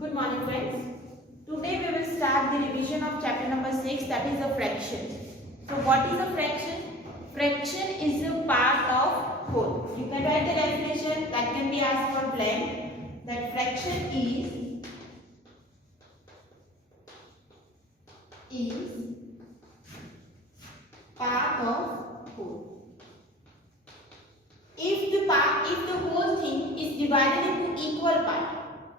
Good morning friends. Today we will start the revision of chapter number 6, that is a fraction. So what is a fraction? Fraction is a part of whole. You can write the definition that can be asked for blank. That fraction is part of whole. If the whole thing is divided into equal part,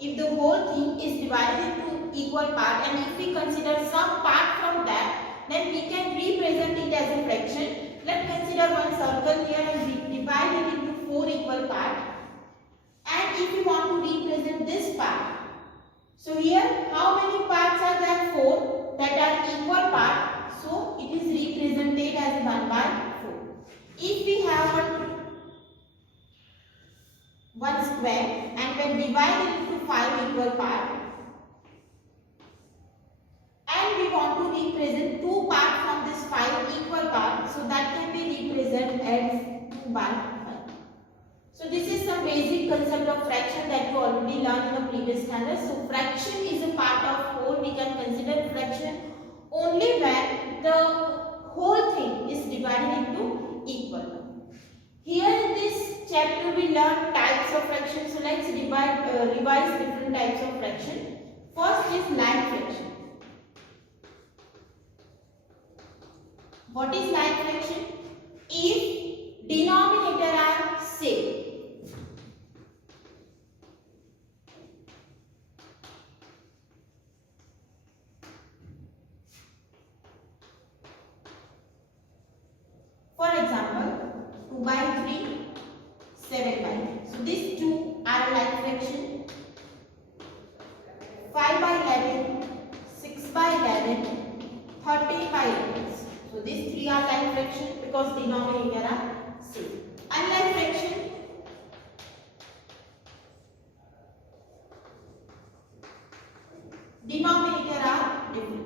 if the whole thing is divided into equal part and if we consider some part from that, then we can represent it as a fraction. Let's consider one circle here and we divide it into 4 equal parts. And if we want to represent this part, so here how many parts are there? 4 that are equal part. So it is represented as 1 by 4. If we have one square and when divided into 5 equal parts and we want to represent 2 parts from this 5 equal parts, so that can be represented as 2 by 5. So this is some basic concept of fraction that you already learned in the previous standard. So fraction is a part of whole. We can consider fraction only when the whole thing is divided into equal parts. Here in this chapter we learn types of fraction. So let's revise different types of fraction. First is like fraction. What is like fraction? If denominator are same. For example, 2 by 3, 7 by 3. So these two are like fraction. 5 by 11, 6 by 11, 13 by 11. So these three are like fraction because denominator are same. Unlike fraction, denominator are different.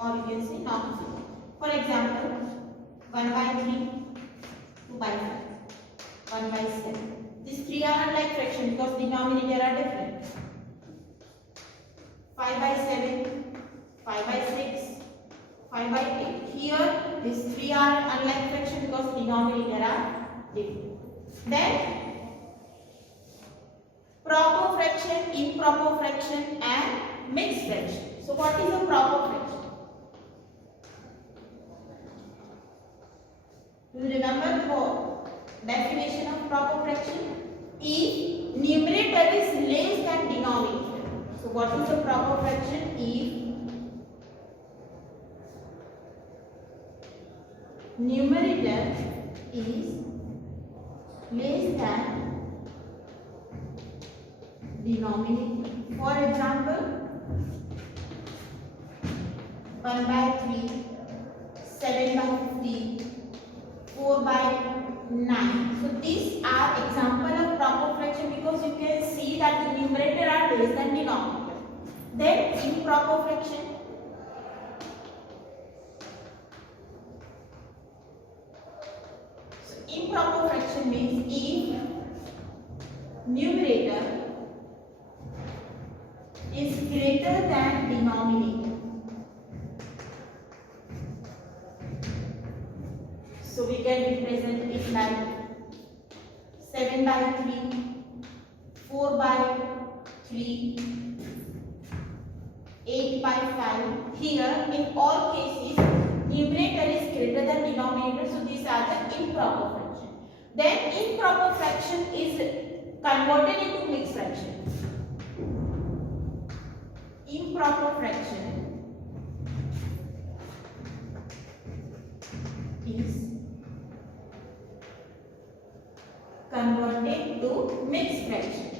Or you can say not zero. For example, 1 by 3, 2 by 5, 1 by 7. These three are unlike fraction because denominator are different. 5 by 7, 5 by 6, 5 by 8. Here, these three are unlike fraction because denominator are different. Then, proper fraction, improper fraction and mixed fraction. So what is a proper fraction? Do you remember the definition of proper fraction? If numerator is less than denominator. So what is a proper fraction? If numerator is less than denominator. For example, 1 by 3, 7 by 15, 4 by 9. So these are example of proper fraction because you can see that the numerator are less than denominator. Then improper fraction. So improper fraction means if numerator is greater than denominator. So we can represent it like 7 by 3, 4 by 3, 8 by 5. Here in all cases numerator is greater than denominator, so these are the improper fraction. Then improper fraction is converted into mixed fraction. Improper fraction is converted to mixed fraction.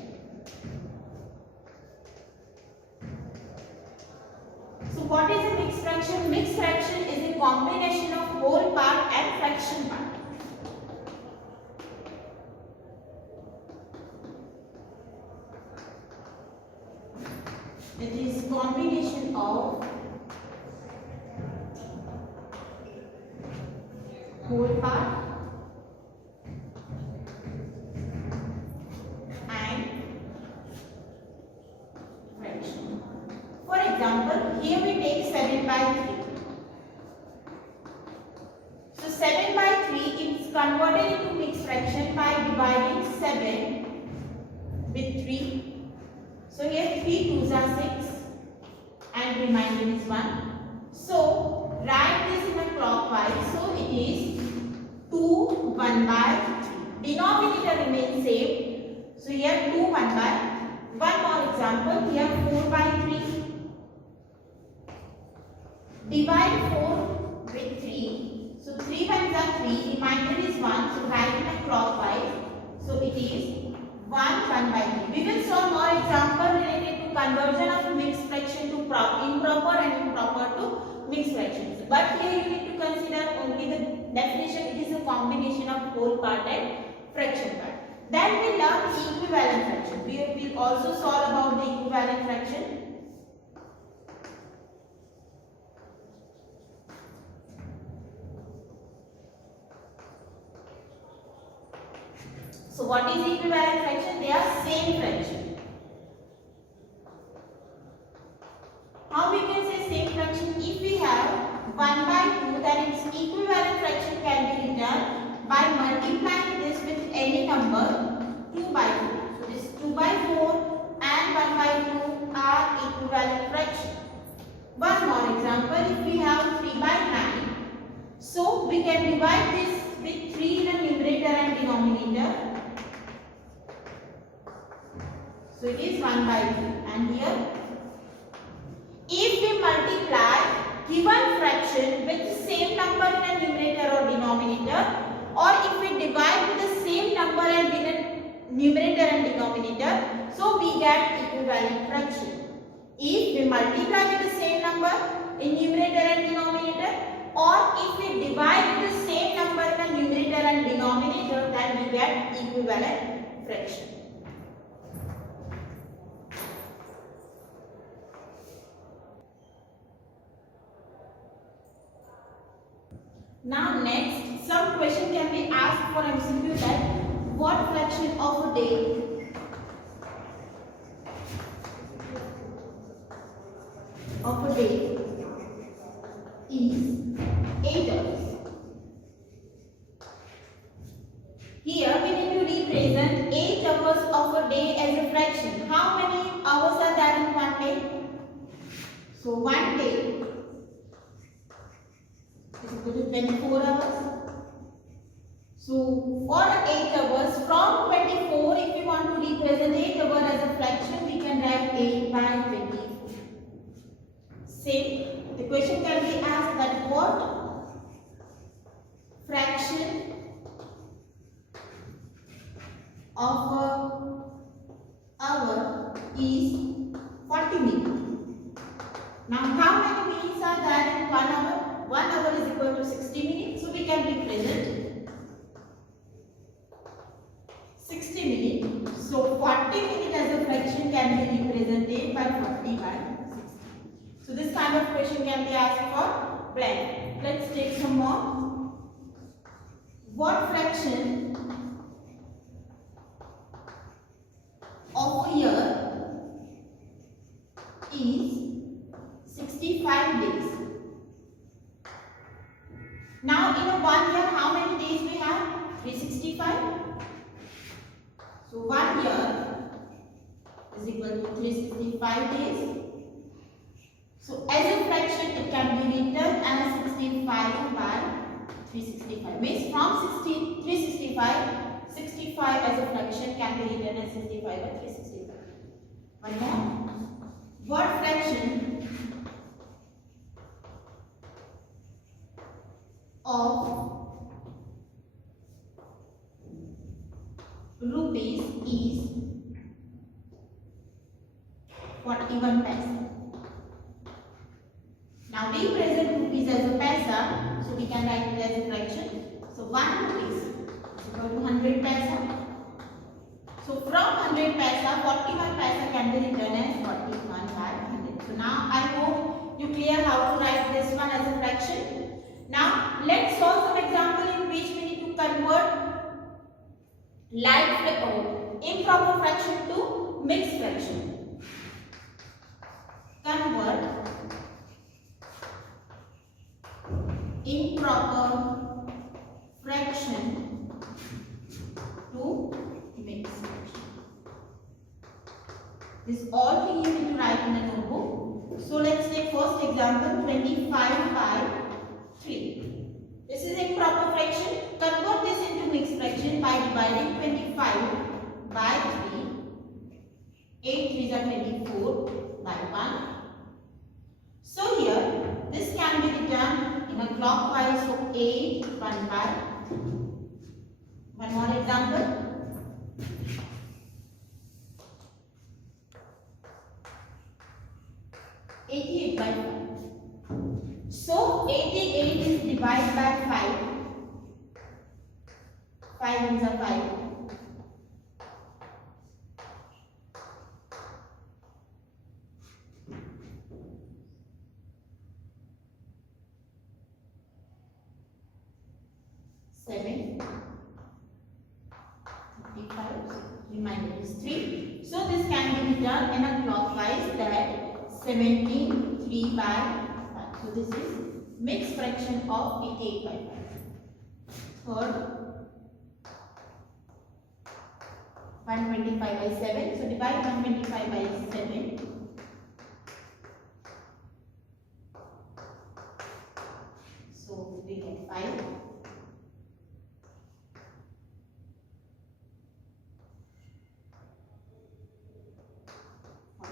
So what is a mixed fraction? Mixed fraction is a combination of whole part and fraction part. It is combination of whole part and fraction. For example, here we take 7 by 3. So 7 by 3 is converted into mixed fraction by dividing 7 with 3. So here 3 2s are 6 and remainder is 1. So write this in a clockwise. So it is 2 1 by 3. Denominator remains same. So here 2 1 by. One more example. Here 4 by 3. Divide 4 with 3. So 3 ones are 3. Remainder is 1. So write in a clockwise. So it is 1 1 by 3. We will solve more example related to conversion of mixed fraction to improper and improper to mixed fractions. But here you need to consider only the definition. It is a combination of whole part and fraction part. Then we learn equivalent fraction. We will also solve about the equivalent fraction. So what is equivalent fraction? They are same fraction. How we can say same fraction? If we have 1 by 2, then its equivalent fraction can be written by multiplying this with any number 2 by 4. So this 2 by 4 and 1 by 2 are equivalent fraction. One more example, if we have 3 by 9, so we can divide this with 3 in a numerator and denominator. So it is 1 by 3. And here, if we multiply given fraction with the same number in a numerator or denominator, or if we divide with the same number and in a numerator and denominator, so we get equivalent fraction. If we multiply with the same number in numerator and denominator, or if we divide with the same number in a numerator and denominator, then we get equivalent fraction. Now next, some question can be asked for MCQ that what fraction of a day is 8 hours. Here we need to represent 8 hours of a day as a fraction. How many hours are there in one day? So one day is equal to 24 hours. So for 8 hours, from 24, if we want to represent 8 hours as a fraction, we can write 8 by 24. Same, the question can be asked that what fraction of an hour is 40 minutes. Now how many minutes are there in 1 hour? 1 hour is equal to 60 minutes. So we can represent 60 minutes. So 40 minutes as a fraction can be represented by 40 by 60. So this kind of question can be asked for blank. Let's take some more. What fraction of a year is 65 days? Now in a 1 year, how many days we have? 365. So 1 year is equal to 365 days. So as a fraction, it can be written as 65 by 365. Means from 365, 65 as a fraction can be written as 65 by 365. One more. What fraction of rupees is 41 paisa? Now we present rupees as a paisa, so we can write it as a fraction. So 1 rupees is equal to 100 paisa. So from 100 paisa, 41 paisa can be written as 41 by Now let's solve some example in which we need to convert improper fraction to mixed fraction. Convert improper fraction to mixed fraction. This all thing you need to write in the notebook. So let's take first example, 25 by 3. This is improper fraction. Convert this into mixed fraction by dividing 25 by 3. 8 3s are 24 by 1. So here this can be written in a clockwise, so 8 1 by 3. One more example. 88 by 5. So 88 is divided by 5. 5 is a 5. 7. 55. Remainder is 3. So this can be written in a clockwise that 17 3 by 5. So this is mixed fraction of 88 by 5. Third, 125 by 7. So divide 125 by 7. So we get 5.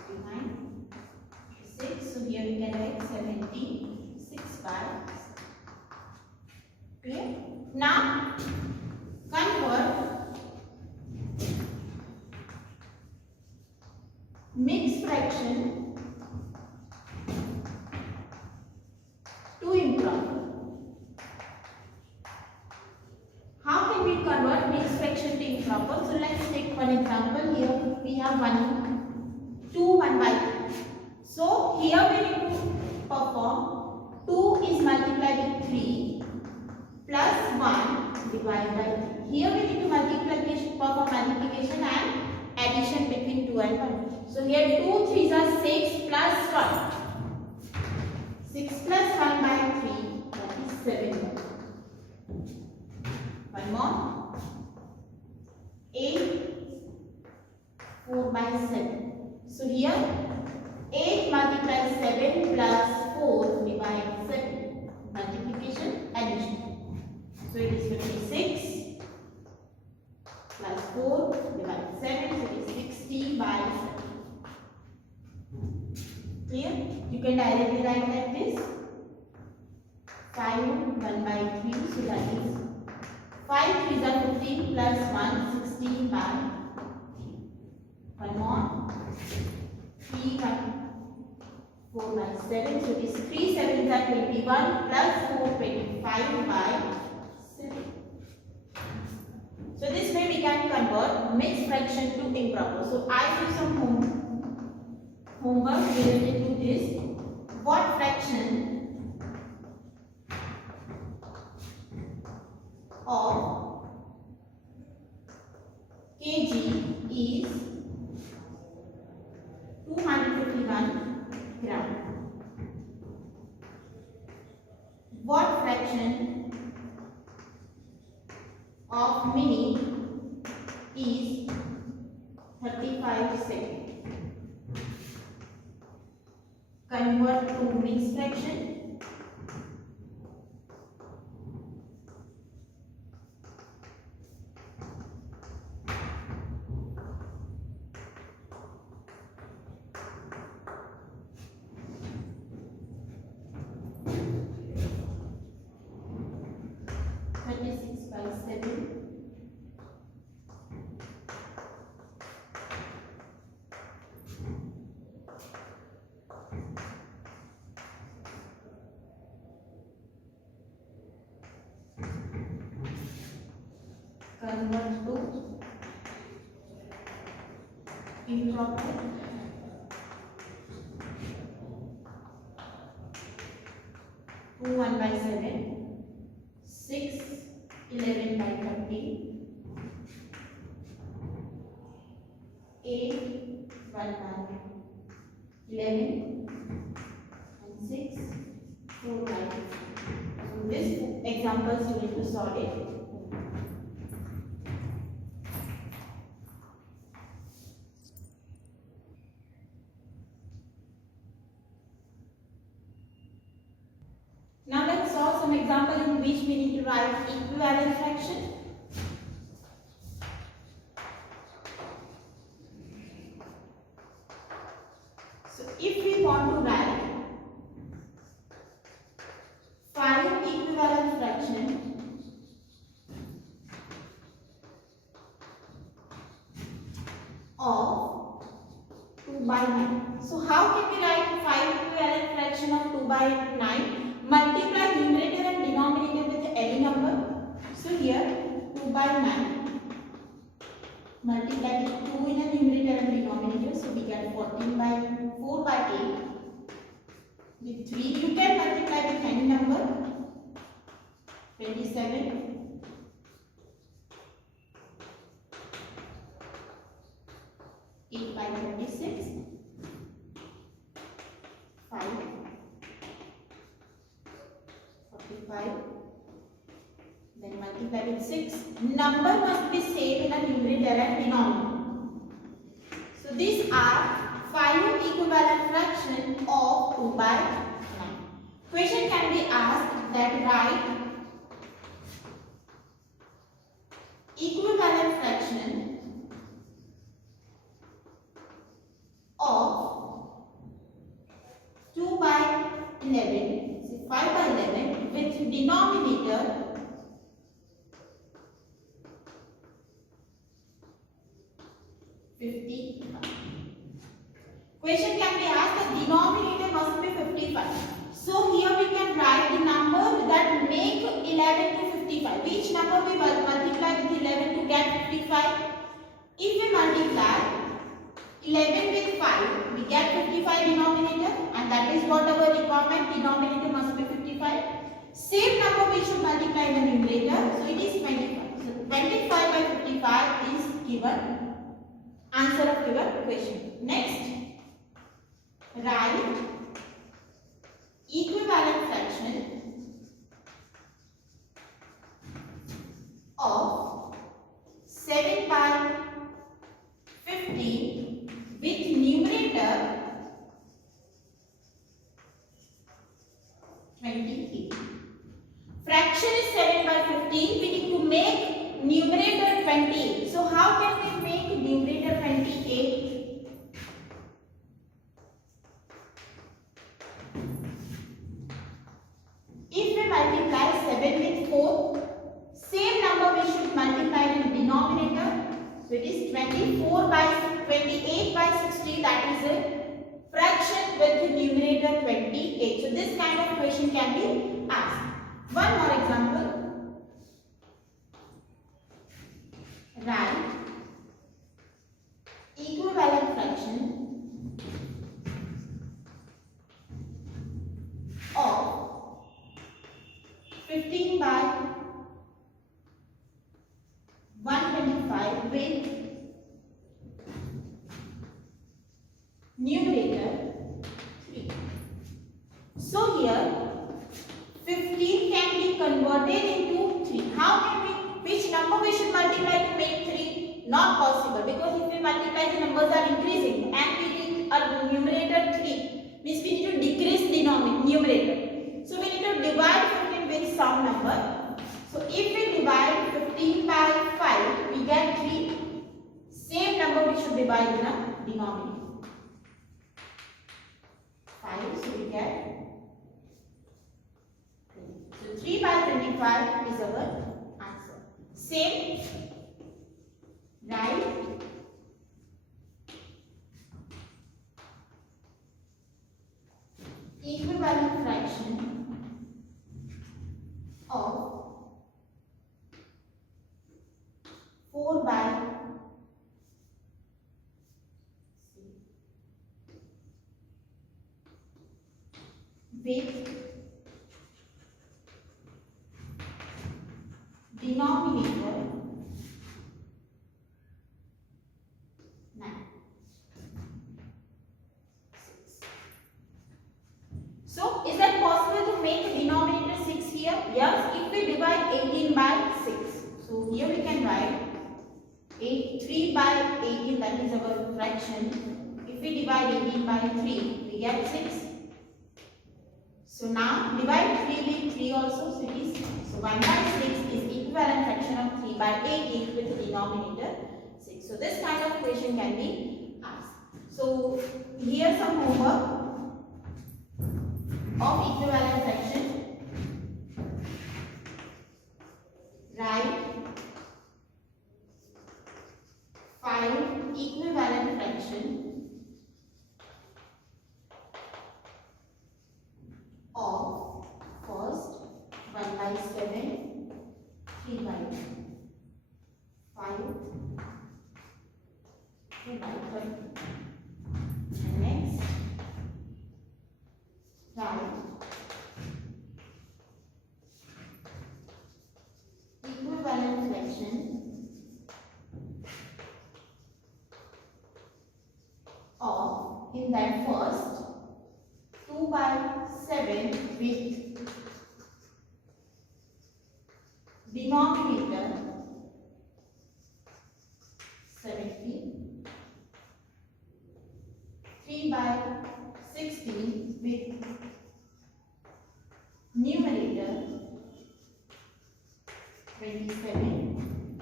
49. 6. So here we can write 76 by 6. Clear? Now convert mixed fraction to improper. How can we convert mixed fraction to improper? So let's take one example. Here we have 1 by 3. So here we need to perform 2 is multiplied with 3 plus 1 divided by 3. Here we need to perform multiplication and addition between 2 and 1. So here 2 3s are 6 plus 1. 6 plus 1 by 3, that is 7. One more. 8 4 by 7. So here 8 multiplies 7 plus 4 divided 7. Multiplication, addition. So it is 56 plus 4 divided 7. So it is 60 by 7. Clear? You can directly write like this. 5 1 by 3. So that is 5 3s are 15 plus 1, 16 by 3. One more. 3 1 4 by 7. So it is 3 7s are 21 plus 4 25 by 7. So this way we can convert mixed fraction to improper. So I give some homework related to this. What fraction of kg is 251 gram? What fraction of minute is 35 seconds? Convert to mixed fraction. Convert to improper. 2 1 by 7. 11 and 6, 4 by 15. So this examples you need to solve it. Now let's solve some example in which we need to write equivalent fraction. So if we want to write 5 equivalent fraction of 2 by 9. So how can we write 5 equivalent fraction of 2 by 9? Multiply numerator and denominator with any number. So here 2 by 9 multiply with 2 in a numerator and denominator. So we get 14 by 4 by 8 with 3. You can multiply with any number. 27 8 by 26 5 45. Then multiply with 6. Number must be same in a numerator and denominator. So these are 5 equivalent fraction of 2 by 9. Question can be asked that write equivalent fraction of 2 by 11, say 5 by 11 with denominator 55. Question can be asked, the denominator must be 55. So here we can write the number that make 11 to 55. Which number we will multiply with 11 to get 55? If we multiply 11 with 5, we get 55 denominator, and that is what our requirement. Denominator must be 55. Same number we should multiply in the numerator, so it is 25. So 25 by 55 is given. Answer of given question. Next, write equivalent fraction of 7 by 15 with numerator 28. Fraction is 7 by 15. We need to make numerator 28. So how can we make numerator 28? If we multiply 7 with 4, same number we should multiply in the denominator. So it is 28 by 60. That is a fraction with the numerator 28. So this kind of question can be asked. One more example. Write equivalent fraction of 15 by 125 with numerator 3. So here 15 can be converted into 3. How can we, which number we should multiply to make 3? Not possible, because if we multiply the numbers are increasing and we need a numerator 3, means we need to decrease the numerator. So we need to divide 15 with some number. So if we divide 15 by 5, we get 3. Same number we should divide in a denominator. 5, so we get 3. So 3 by 25 is our answer. Same, right? Equivalent fraction of 4 by with denominator 9. So is that possible to make the denominator 6 here? Yes, if we divide 18 by 6. So here we can write 3 by 18, that is our fraction. If we divide 18 by 3, we get 6. So now divide 3 with 3 also, so it is, so 1 by 6 is equivalent fraction of 3 by 18 with the denominator 6. So this kind of question can be asked. So here some homework of equivalent fraction. Write 5 equivalent fraction of first 1 by 7, 3 by 5, 2 by 20. And next, write equivalent fraction of, in that first, 2 by 7 with denominator 70, 3 by 16 with numerator 27,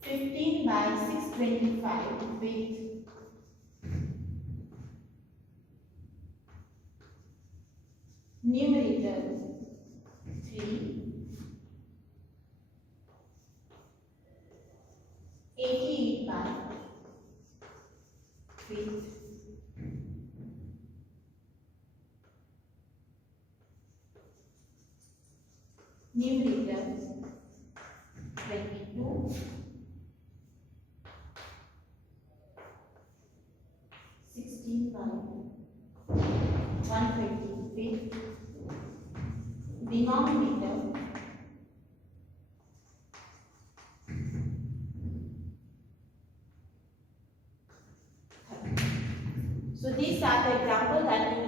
15 by 625 with numerator 3, 88 by with numerator 22, 16 by 120 with denominator 30. So these are the examples that we